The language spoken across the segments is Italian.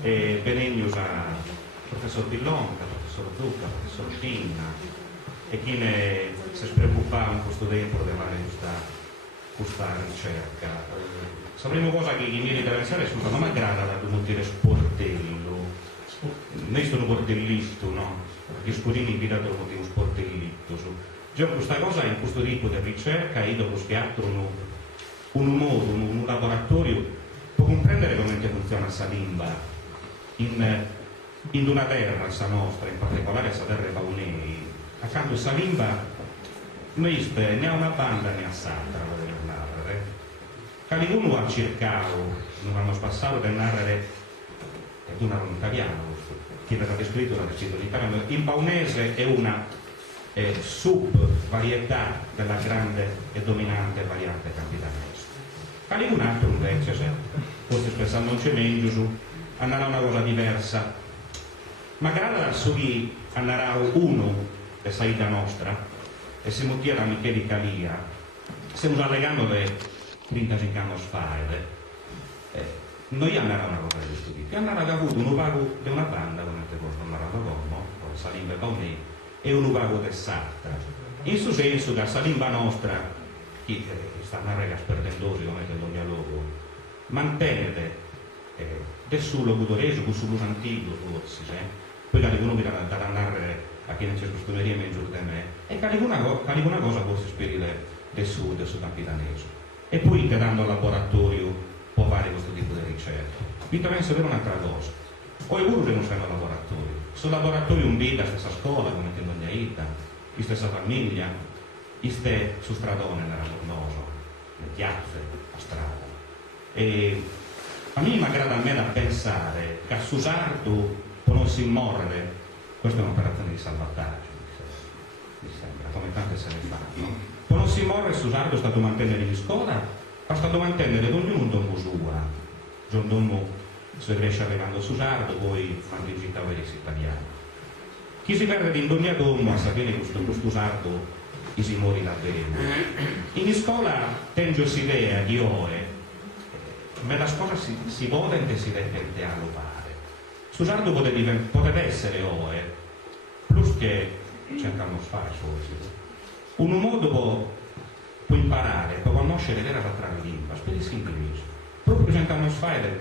Benegnos a professor Pillonca, professor Zucca, professor Pinna e chi ne si preoccupava in questo tempo di fare questa ricerca. Sapremo cosa che i miei interessati, scusa, non mi aggrada da dire sportello. Noi sono portellisto, no? Perché scurini invitato con uno sportellito. Già questa cosa in questo tipo di ricerca io devo schiattare un modo, un laboratorio per comprendere come funziona questa lingua in una terra, questa nostra, in particolare questa terra paunei. Accanto a questa lingua noi ne ha una banda ne ha s'altra per narrare. Qualcuno ha cercato, non hanno spassato per narrare di un italiano, che era descritto in italiano. Il paunese è una sub-varietà della grande e dominante variante capitanese. Qualcun altro invece, forse spesso non c'è meglio su, andrà una cosa diversa. Ma grada su chi andrà uno che saida nostra, e se mutiera Michele Calia, stiamo allegando le 35 anni fa, noi andrà una cosa di questo tipo. Andrà avuto un vago di una banda, come te non era come, con Salimba e Paunè, e un vago di Sartra. In questo senso che la lingua nostra, che sta a rega sperdendosi come del dialogo, mantenere del suo locutoresio, del suo antico, forse, poi qualcuno mi dà da narrare a chi non c'è costumeria in giù di me, e qualcuna cosa può si sperire del suo capitanesimo. E poi dando al laboratorio può fare questo tipo di ricerca. Vi dovete sapere un'altra cosa. O i guru non fanno laboratorio. Questo laboratorio un vita, stessa scuola, come in ogni ita, la stessa famiglia, ste su stradone nella Fornoso, le piazze, la strada. E a me mi aggrada a me da pensare che a Susardo non si morre, questa è un'operazione di salvataggio, mi sembra, come tante se ne fanno. Non si morre, Susardo è stato mantenere in scuola, è stato mantenere ognuno un domo sua. John Domo si riesce arrivando a Susardo, poi fanno digita veris italiano. Chi si perde in ogni domo a sapere questo Susardo chi si muore da bene. In scuola tengo questa idea di ore, ma la scuola si vota e si deve fare. Susardo poteva essere ore, plus che cercano fare forse. Un modo può imparare, può conoscere l'altra lingua, spedissi inglese. Proprio cercano fare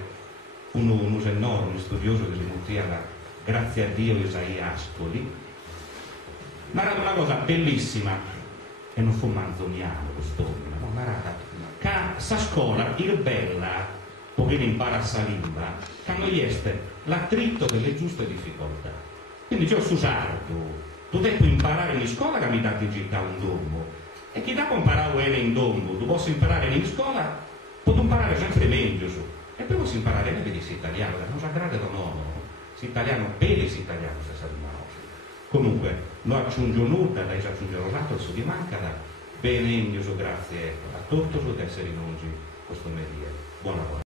un uso enorme, un studioso che si mutava, grazie a Dio, Isaia Ascoli, ma era una cosa bellissima, e non fu manzoniano quest'uomo, ma era che sa scuola, il bella, poiché impara a lingua, che non gli è l'attrito delle giuste difficoltà. Quindi io Susardo, tu devi imparare in scuola che mi dà digitare un domo, e chi dopo imparare in domo, tu posso imparare in scuola, puoi imparare sempre meglio su. E poi posso imparare anche di italiano, non si aggrada da no, si italiano, bene si italiano, se sa di comunque, non aggiungo nulla, lei ci aggiunge l'altro, su di manca, bene, grazie a tutti per essere in oggi questo mese. Buon lavoro.